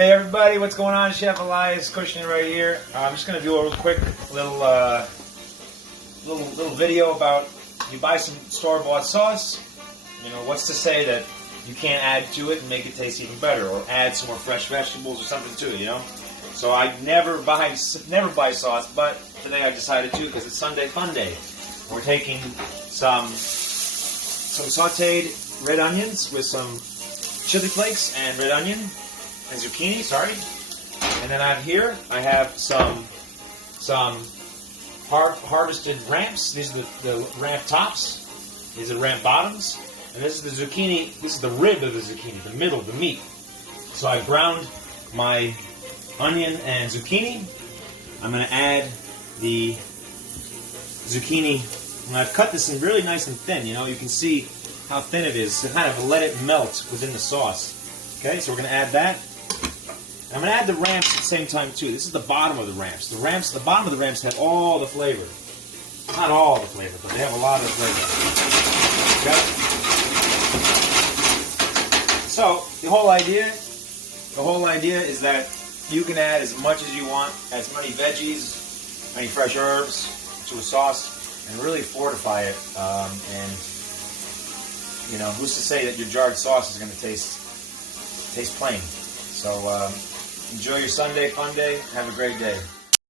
Hey everybody, what's going on? Chef Elias, Kushner right here. I'm just gonna do a real quick little video about you buy some store-bought sauce. You know, what's to say that you can't add to it and make it taste even better, or add some more fresh vegetables or something to it. You know. So I never buy sauce, but today I decided to because it's Sunday Fun Day. We're taking some sautéed red onions with some chili flakes and red onion and zucchini, and then out here I have some harvested ramps. These are the ramp tops. These are the ramp bottoms, and this is the zucchini. This is the rib of the zucchini, the middle, the meat. So I ground my onion and zucchini. I'm going to add the zucchini, and I've cut this in really nice and thin. You know, you can see how thin it is to kind of let it melt within the sauce. Okay, so we're going to add that. And I'm going to add the ramps at the same time too. This is the bottom of the ramps. The bottom of the ramps have all the flavor. Not all the flavor, but they have a lot of the flavor. Okay? So the whole idea is that you can add as much as you want, as many veggies, many fresh herbs to a sauce, and really fortify it. And you know, who's to say that your jarred sauce is going to taste plain? So enjoy your Sunday Fun Day. Have a great day.